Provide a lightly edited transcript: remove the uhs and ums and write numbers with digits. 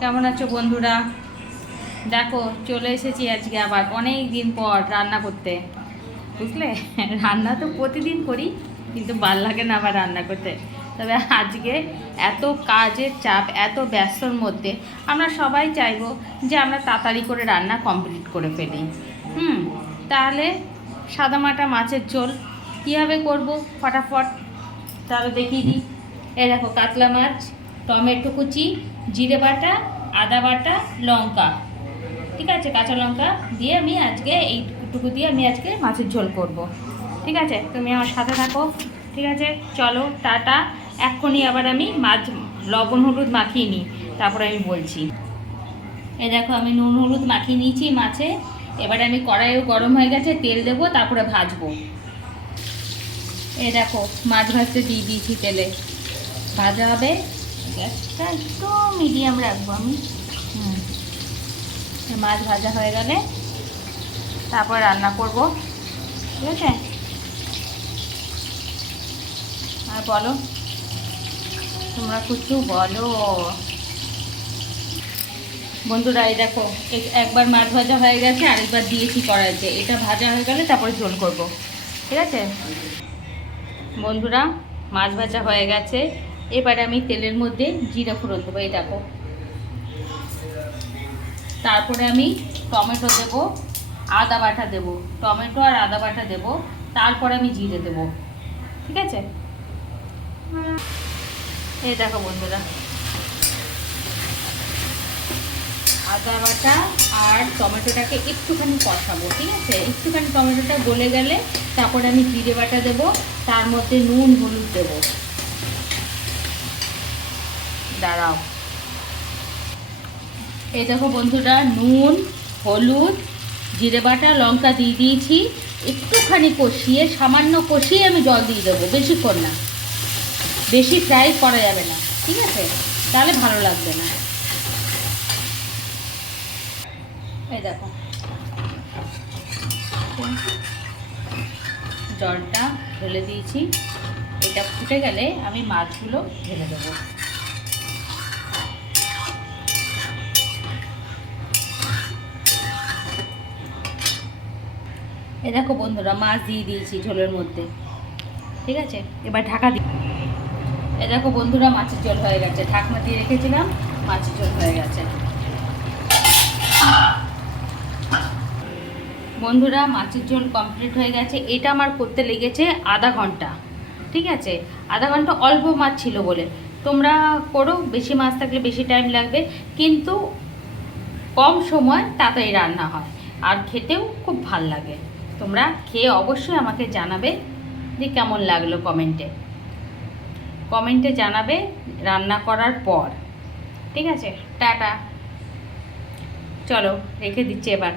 কেমন আছো বন্ধুরা? দেখো, চলে এসেছি আজকে আবার অনেক দিন পর রান্না করতে, বুঝলে। রান্না তো প্রতিদিন করি, কিন্তু ভাল লাগে না আবার রান্না করতে। তবে আজকে এত কাজের চাপ, এত ব্যস্তর মধ্যে আমরা সবাই চাইবো যে আমরা তাড়াতাড়ি করে রান্না কমপ্লিট করে ফেলি। হুম তাহলে সাদামাটা মাছের ঝোল কীভাবে করব ফটাফট তাহলে দেখিয়ে দিই। এই দেখো, কাতলা মাছ, টমেটো কুচি, জিরে বাটা, আদা বাটা, লঙ্কা, ঠিক আছে, কাঁচা লঙ্কা দিয়ে আমি আজকে এইটুকু দিয়ে আমি আজকে মাছের ঝোল করব। ঠিক আছে, তুমি আমার সাথে থাকো। ঠিক আছে, চলো টাটা। এক্ষুনি আবার আমি মাছ লবণ হলুদ মাখিয়ে নিই, তারপরে আমি বলছি। এই দেখো, আমি নুন হলুদ মাখিয়ে নিয়েছি মাছে। এবারে আমি কড়াইও গরম হয়ে গেছে, তেল দেবো, তারপরে ভাজবো। এই দেখো, মাছ ভাজতে দিয়ে দিয়েছি তেলে, ভাজা হবে। গ্যাসটা একটু মিডিয়াম রাখবো আমি। মাছ ভাজা হয়ে গেলে তারপর রান্না করব। ঠিক আছে, আর বলো, তোমরা কিছু বলো বন্ধুরা। এই দেখো, একবার মাছ ভাজা হয়ে গেছে, আরেকবার দিয়েছি কড়াইতে। এটা ভাজা হয়ে গেলে তারপরে ঝোল করব। ঠিক আছে বন্ধুরা, মাছ ভাজা হয়ে গেছে। এবারে আমি তেলের মধ্যে জিরা ফোড়ন দেবো। এই দেখো, তারপরে আমি টমেটো দেবো, আদা বাটা দেবো, টমেটো আর আদা বাটা দেবো, তারপরে আমি জিরে দেবো। ঠিক আছে, এই দেখো বন্ধুরা, আদা বাটা আর টমেটোটাকে একটুখানি কষাবো। ঠিক আছে, একটুখানি টমেটোটা গলে গেলে তারপরে আমি জিরে বাটা দেবো, তার মধ্যে নুন হলুদ দেবো। দাঁড়াও, এই দেখো বন্ধুরা, নুন হলুদ জিরে বাটা লঙ্কা দিয়ে দিয়েছি। একটুখানি কষিয়ে, সামান্য কষিয়ে আমি জল দিয়ে দেবো, বেশিক্ষণ না, বেশি ফ্রাই করা যাবে না। ঠিক আছে, তাহলে ভালো লাগবে না। এই দেখো, জলটা ঢেলে দিয়েছি। এটা ফুটে গেলে আমি মাছগুলো ঢেলে দেবো। এই দেখো বন্ধুরা, মাছ দিয়ে দিয়েছি ঝোলের মধ্যে। ঠিক আছে, এবার ঢাকা দিই। এই দেখো বন্ধুরা, মাছের ঝোল হয়ে গেছে, ঢাকনা দিয়ে রেখেছিলাম, মাছের ঝোল হয়ে গেছে। বন্ধুরা, মাছের ঝোল কমপ্লিট হয়ে গেছে। এটা আমার করতে লেগেছে আধা ঘন্টা। ঠিক আছে, আধা ঘন্টা, অল্প মাছ ছিল বলে। তোমরা করো, বেশি মাছ থাকলে বেশি টাইম লাগবে, কিন্তু কম সময় তাড়াতাড়ি রান্না হয়, আর খেতেও খুব ভাল লাগে। তোমরা খেয়ে অবশ্যই আমাকে জানাবে যে কেমন লাগলো। কমেন্টে জানাবে রান্না করার পর। ঠিক আছে, টাটা, চলো রেখে দিচ্ছি এবার।